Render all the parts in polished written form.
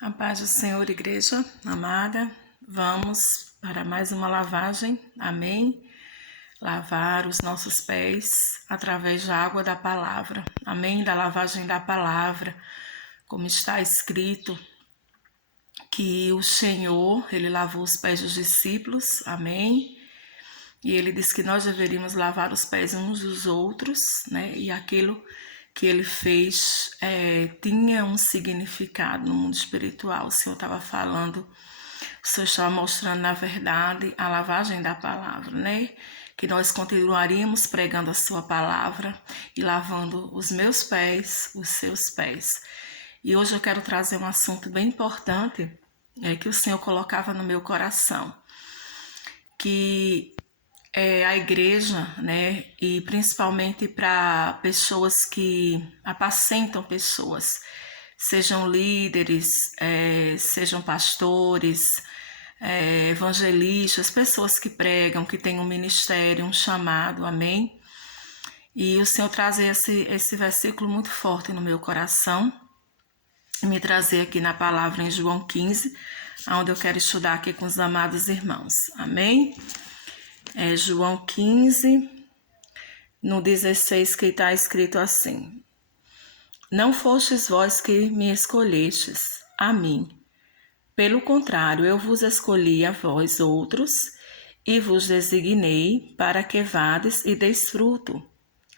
A paz do Senhor, igreja amada, vamos para mais uma lavagem, amém? Lavar os nossos pés através da água da palavra, amém? Da lavagem da palavra, como está escrito, que o Senhor, ele lavou os pés dos discípulos, amém? E ele diz que nós deveríamos lavar os pés uns dos outros, né? E aquilo que ele fez tinha um significado no mundo espiritual. O Senhor estava falando, o Senhor estava mostrando, na verdade, a lavagem da palavra, né? Que nós continuaríamos pregando a sua palavra e lavando os meus pés, os seus pés. E hoje eu quero trazer um assunto bem importante que o Senhor colocava no meu coração, que a igreja, né, e principalmente para pessoas que apacentam pessoas, sejam líderes, sejam pastores, evangelistas, pessoas que pregam, que têm um ministério, um chamado, amém? E o Senhor trazer esse versículo muito forte no meu coração, me trazer aqui na palavra em João 15, onde eu quero estudar aqui com os amados irmãos, amém? João 15, no 16, que está escrito assim: Não fostes vós que me escolhestes a mim. Pelo contrário, eu vos escolhi a vós outros e vos designei para que vades e deis fruto.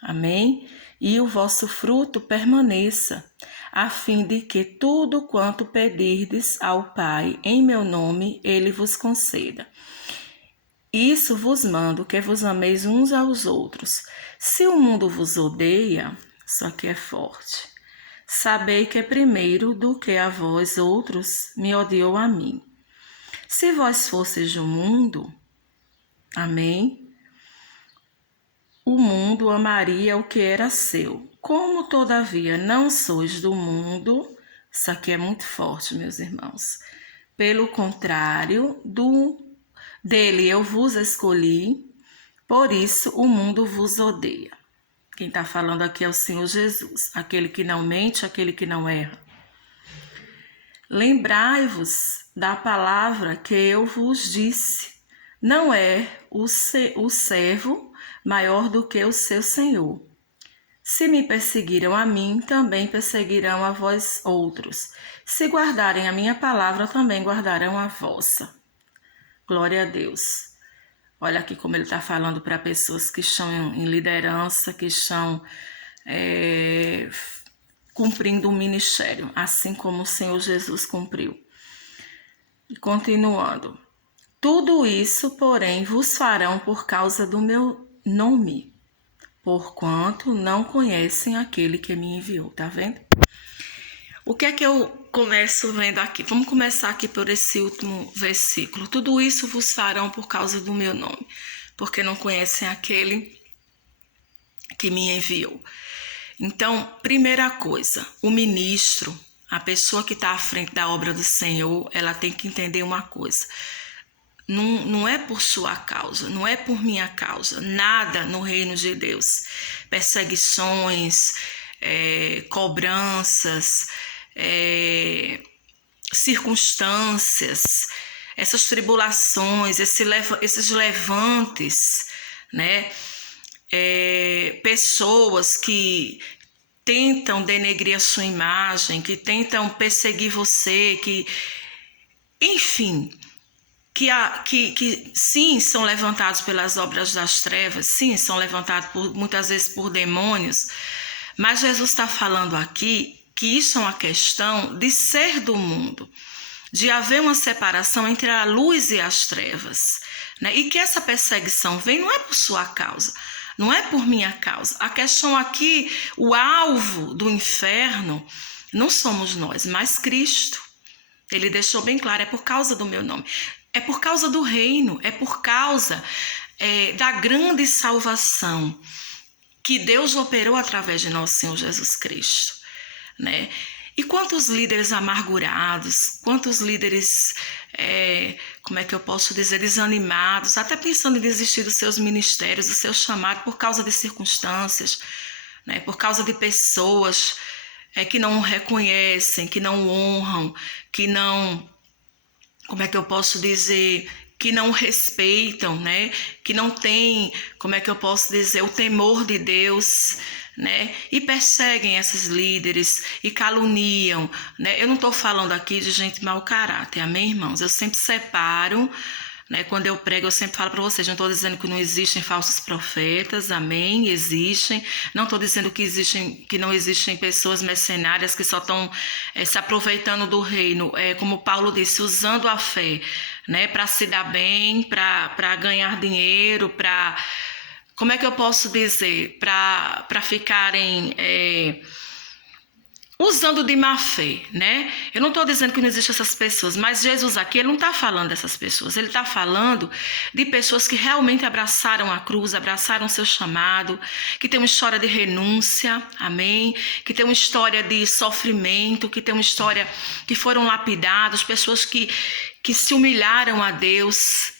Amém? E o vosso fruto permaneça, a fim de que tudo quanto pedirdes ao Pai em meu nome, ele vos conceda. Isso vos mando, que vos ameis uns aos outros. Se o mundo vos odeia, isso aqui é forte, sabei que é primeiro do que a vós outros me odiou a mim. Se vós fosseis do mundo, amém, o mundo amaria o que era seu. Como, todavia, não sois do mundo, isso aqui é muito forte, meus irmãos. Pelo contrário, dele eu vos escolhi, por isso o mundo vos odeia. Quem está falando aqui é o Senhor Jesus, aquele que não mente, aquele que não erra. Lembrai-vos da palavra que eu vos disse. Não é o servo maior do que o seu senhor. Se me perseguiram a mim, também perseguirão a vós outros. Se guardarem a minha palavra, também guardarão a vossa. Glória a Deus. Olha aqui como ele está falando para pessoas que estão em liderança, que estão cumprindo um ministério, assim como o Senhor Jesus cumpriu. E continuando. Tudo isso, porém, vos farão por causa do meu nome, porquanto não conhecem aquele que me enviou. Tá vendo? O que é que eu começo vendo aqui? Vamos começar aqui por esse último versículo. Tudo isso vos farão por causa do meu nome, porque não conhecem aquele que me enviou. Então, primeira coisa, o ministro, a pessoa que está à frente da obra do Senhor, ela tem que entender uma coisa. Não é por sua causa, não é por minha causa, nada no reino de Deus. Perseguições, cobranças, circunstâncias, essas tribulações, esses levantes, né? Pessoas que tentam denegrir a sua imagem, que tentam perseguir você, enfim, que sim, são levantados pelas obras das trevas, sim, são levantados muitas vezes por demônios, mas Jesus está falando aqui que isso é uma questão de ser do mundo, de haver uma separação entre a luz e as trevas, né? E que essa perseguição vem não é por sua causa, não é por minha causa. A questão aqui, o alvo do inferno, não somos nós, mas Cristo. Ele deixou bem claro, é por causa do meu nome. É por causa do reino, é por causa da grande salvação que Deus operou através de nosso Senhor Jesus Cristo, né? E quantos líderes amargurados, quantos líderes, como é que eu posso dizer, desanimados, até pensando em desistir dos seus ministérios, do seu chamado, por causa de circunstâncias, né? Por causa de pessoas que não reconhecem, que não honram, que não, como é que eu posso dizer, que não respeitam, né? Que não tem, como é que eu posso dizer, o temor de Deus, né? E perseguem esses líderes e caluniam, né? Eu não estou falando aqui de gente mau caráter, amém, irmãos? Eu sempre separo, né? Quando eu prego, eu sempre falo para vocês, não estou dizendo que não existem falsos profetas, amém? Existem. Não estou dizendo que não existem pessoas mercenárias que só estão se aproveitando do reino, como Paulo disse, usando a fé, né? Para se dar bem, para ganhar dinheiro, para, como é que eu posso dizer? Para ficarem usando de má fé, né? Eu não estou dizendo que não existem essas pessoas, mas Jesus aqui, ele não está falando dessas pessoas, ele está falando de pessoas que realmente abraçaram a cruz, abraçaram o seu chamado, que tem uma história de renúncia, amém? Que tem uma história de sofrimento, que tem uma história que foram lapidados, pessoas que se humilharam a Deus,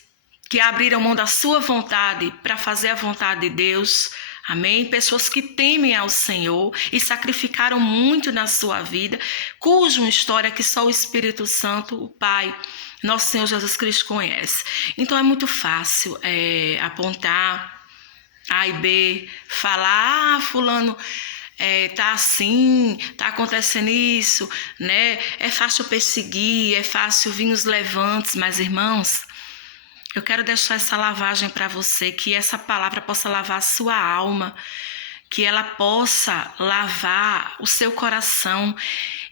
que abriram mão da sua vontade para fazer a vontade de Deus. Amém? Pessoas que temem ao Senhor e sacrificaram muito na sua vida, cuja história que só o Espírito Santo, o Pai, nosso Senhor Jesus Cristo conhece. Então é muito fácil apontar A e B, falar, fulano tá assim, tá acontecendo isso, né? É fácil perseguir, é fácil vir os levantes, mas irmãos, eu quero deixar essa lavagem para você, que essa palavra possa lavar a sua alma, que ela possa lavar o seu coração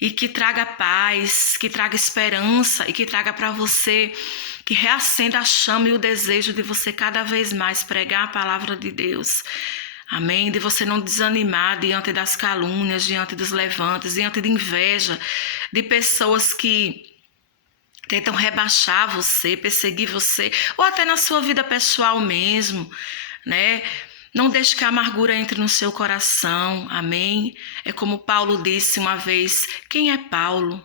e que traga paz, que traga esperança e que traga para você, que reacenda a chama e o desejo de você cada vez mais pregar a palavra de Deus. Amém? De você não desanimar diante das calúnias, diante dos levantes, diante de inveja, de pessoas que tentam rebaixar você, perseguir você, ou até na sua vida pessoal mesmo, né? Não deixe que a amargura entre no seu coração, amém? É como Paulo disse uma vez, quem é Paulo?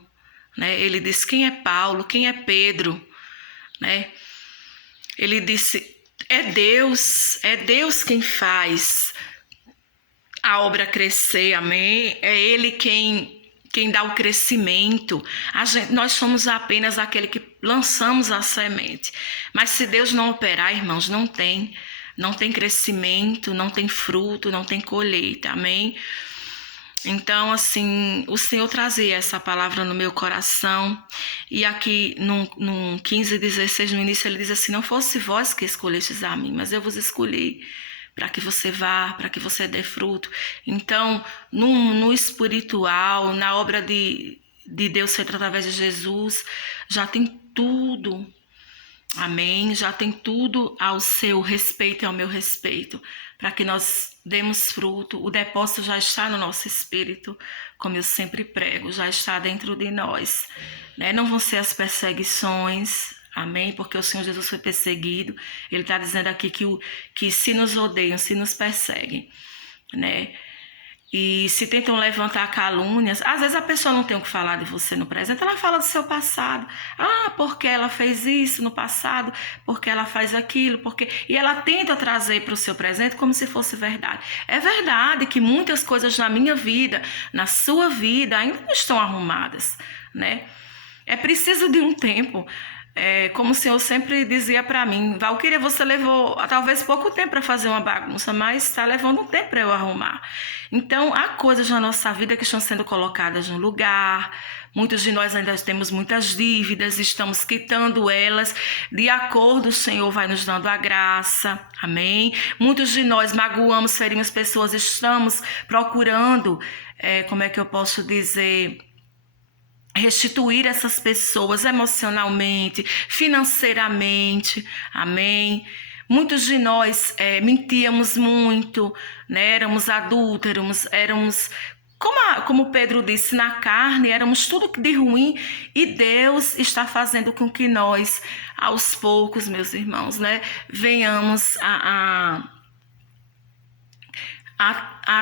Né? Ele disse, quem é Paulo? Quem é Pedro? Né? Ele disse, é Deus quem faz a obra crescer, amém? É Ele quem dá o crescimento. Nós somos apenas aquele que lançamos a semente. Mas se Deus não operar, irmãos, não tem crescimento, não tem fruto, não tem colheita, amém? Então, assim, o Senhor trazia essa palavra no meu coração. E aqui, num 15:16, no início, ele diz assim, não fosse vós que escolhestes a mim, mas eu vos escolhi para que você vá, para que você dê fruto. Então, no espiritual, na obra de Deus feita através de Jesus, já tem tudo, amém? Já tem tudo ao seu respeito e ao meu respeito, para que nós demos fruto. O depósito já está no nosso espírito, como eu sempre prego, já está dentro de nós, né? Não vão ser as perseguições, amém? Porque o Senhor Jesus foi perseguido. Ele está dizendo aqui que se nos odeiam, se nos perseguem, né? E se tentam levantar calúnias, às vezes a pessoa não tem o que falar de você no presente, ela fala do seu passado. Ah, porque ela fez isso no passado, porque ela faz aquilo, porque... E ela tenta trazer para o seu presente como se fosse verdade. É verdade que muitas coisas na minha vida, na sua vida, ainda não estão arrumadas, né? É preciso de um tempo. Como o Senhor sempre dizia para mim, Valquíria, você levou talvez pouco tempo para fazer uma bagunça, mas está levando um tempo para eu arrumar. Então, há coisas na nossa vida que estão sendo colocadas no lugar. Muitos de nós ainda temos muitas dívidas, estamos quitando elas. De acordo, o Senhor vai nos dando a graça, amém? Muitos de nós magoamos, ferimos pessoas, estamos procurando, como é que eu posso dizer... restituir essas pessoas emocionalmente, financeiramente, amém? Muitos de nós mentíamos muito, né? Éramos adúlteros, éramos, como Pedro disse, na carne, éramos tudo de ruim, e Deus está fazendo com que nós, aos poucos, meus irmãos, né? Venhamos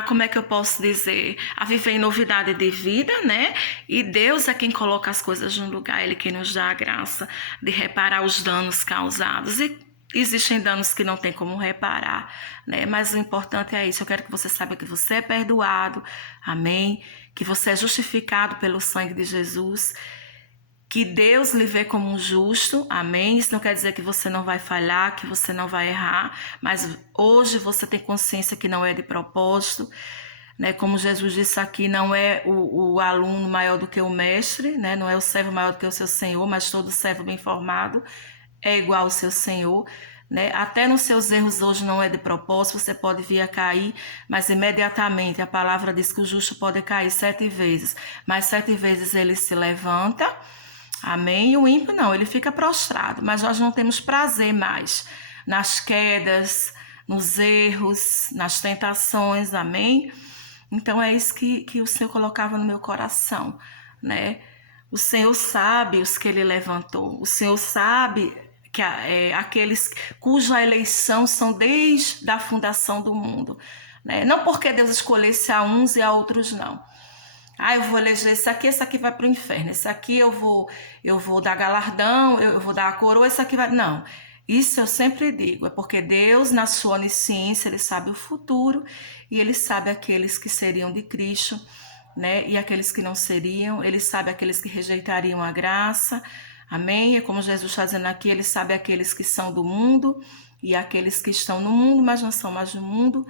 como é que eu posso dizer, a viver em novidade de vida, né? E Deus é quem coloca as coisas no lugar, Ele quem nos dá a graça de reparar os danos causados. E existem danos que não tem como reparar, né? Mas o importante é isso. Eu quero que você saiba que você é perdoado, amém? Que você é justificado pelo sangue de Jesus, que Deus lhe vê como um justo, amém? Isso não quer dizer que você não vai falhar, que você não vai errar, mas hoje você tem consciência que não é de propósito, né? Como Jesus disse aqui, não é o aluno maior do que o mestre, né? Não é o servo maior do que o seu senhor, mas todo servo bem formado é igual ao seu senhor, né? Até nos seus erros hoje não é de propósito, você pode vir a cair, mas imediatamente a palavra diz que o justo pode cair 7 vezes, mas 7 vezes ele se levanta, amém? E o ímpio não, ele fica prostrado, mas nós não temos prazer mais nas quedas, nos erros, nas tentações, amém? Então é isso que o Senhor colocava no meu coração, né? O Senhor sabe os que Ele levantou, o Senhor sabe que aqueles cuja eleição são desde a fundação do mundo, né? Não porque Deus escolhesse a uns e a outros não. Eu vou eleger esse aqui vai para o inferno, esse aqui eu vou dar galardão, eu vou dar a coroa, esse aqui vai... Não, isso eu sempre digo, é porque Deus, na sua onisciência, Ele sabe o futuro e Ele sabe aqueles que seriam de Cristo, né? E aqueles que não seriam, Ele sabe aqueles que rejeitariam a graça, amém? E como Jesus está dizendo aqui, Ele sabe aqueles que são do mundo e aqueles que estão no mundo, mas não são mais do mundo,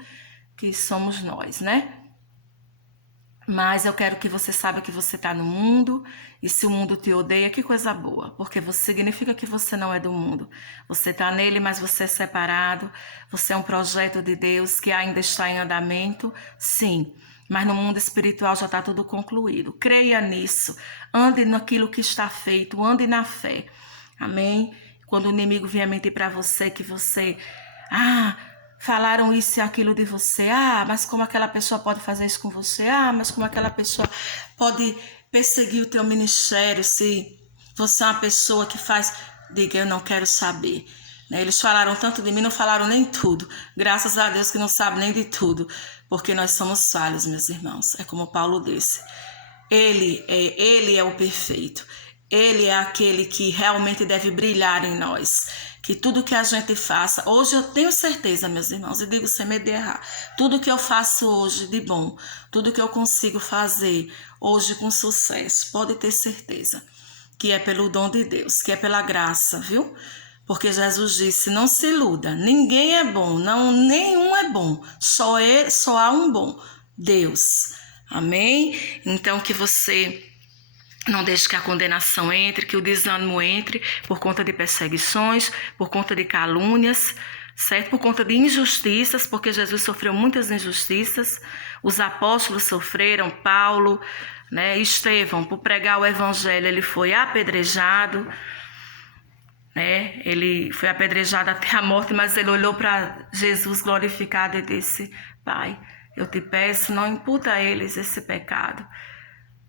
que somos nós, né? Mas eu quero que você saiba que você está no mundo, e se o mundo te odeia, que coisa boa, porque significa que você não é do mundo. Você está nele, mas você é separado, você é um projeto de Deus que ainda está em andamento, sim, mas no mundo espiritual já está tudo concluído. Creia nisso, ande naquilo que está feito, ande na fé, amém? Quando o inimigo vier mentir para você que você... falaram isso e aquilo de você. Mas como aquela pessoa pode fazer isso com você? Mas como aquela pessoa pode perseguir o teu ministério se você é uma pessoa que faz... Diga, eu não quero saber. Eles falaram tanto de mim, não falaram nem tudo. Graças a Deus que não sabe nem de tudo. Porque nós somos falhos, meus irmãos. É como Paulo disse. Ele é o perfeito. Ele é aquele que realmente deve brilhar em nós. Que tudo que a gente faça, hoje eu tenho certeza, meus irmãos, e digo sem medo de errar, tudo que eu faço hoje de bom, tudo que eu consigo fazer hoje com sucesso, pode ter certeza que é pelo dom de Deus, que é pela graça, viu? Porque Jesus disse, não se iluda, ninguém é bom, nenhum é bom, só há um bom, Deus. Amém? Então que você... não deixe que a condenação entre, que o desânimo entre por conta de perseguições, por conta de calúnias, certo? Por conta de injustiças, porque Jesus sofreu muitas injustiças. Os apóstolos sofreram, Paulo, né? Estevão, por pregar o evangelho, ele foi apedrejado, né? Ele foi apedrejado até a morte, mas ele olhou para Jesus glorificado e disse, Pai, eu te peço, não imputa a eles esse pecado.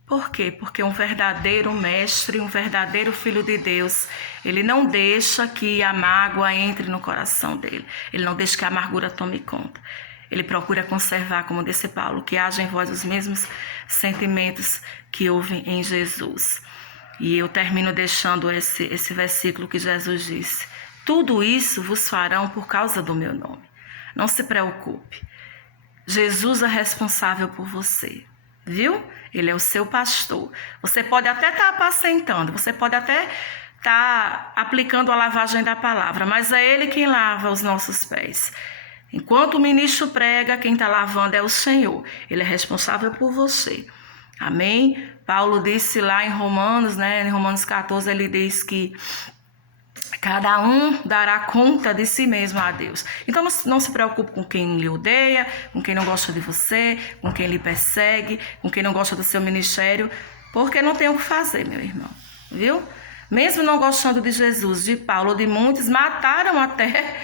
Por quê? Porque um verdadeiro mestre, um verdadeiro filho de Deus, ele não deixa que a mágoa entre no coração dele. Ele não deixa que a amargura tome conta. Ele procura conservar, como disse Paulo, que haja em vós os mesmos sentimentos que houve em Jesus. E eu termino deixando esse versículo que Jesus disse. Tudo isso vos farão por causa do meu nome. Não se preocupe. Jesus é responsável por você. Viu? Ele é o seu pastor. Você pode até estar apacentando, você pode até estar aplicando a lavagem da palavra, mas é Ele quem lava os nossos pés. Enquanto o ministro prega, quem está lavando é o Senhor. Ele é responsável por você. Amém? Paulo disse lá em Romanos, né? Em Romanos 14, ele diz que cada um dará conta de si mesmo a Deus. Então não se preocupe com quem lhe odeia, com quem não gosta de você, com quem lhe persegue, com quem não gosta do seu ministério, porque não tem o que fazer, meu irmão. Viu? Mesmo não gostando de Jesus, de Paulo, de muitos, mataram até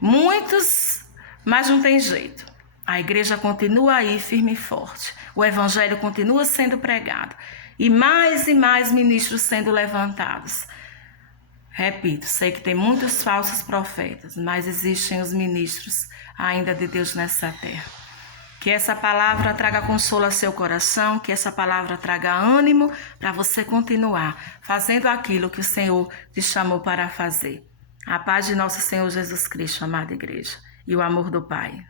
muitos, mas não tem jeito. A igreja continua aí firme e forte. O evangelho continua sendo pregado. E mais ministros sendo levantados. Repito, sei que tem muitos falsos profetas, mas existem os ministros ainda de Deus nessa terra. Que essa palavra traga consolo ao seu coração, que essa palavra traga ânimo para você continuar fazendo aquilo que o Senhor te chamou para fazer. A paz de nosso Senhor Jesus Cristo, amada igreja, e o amor do Pai.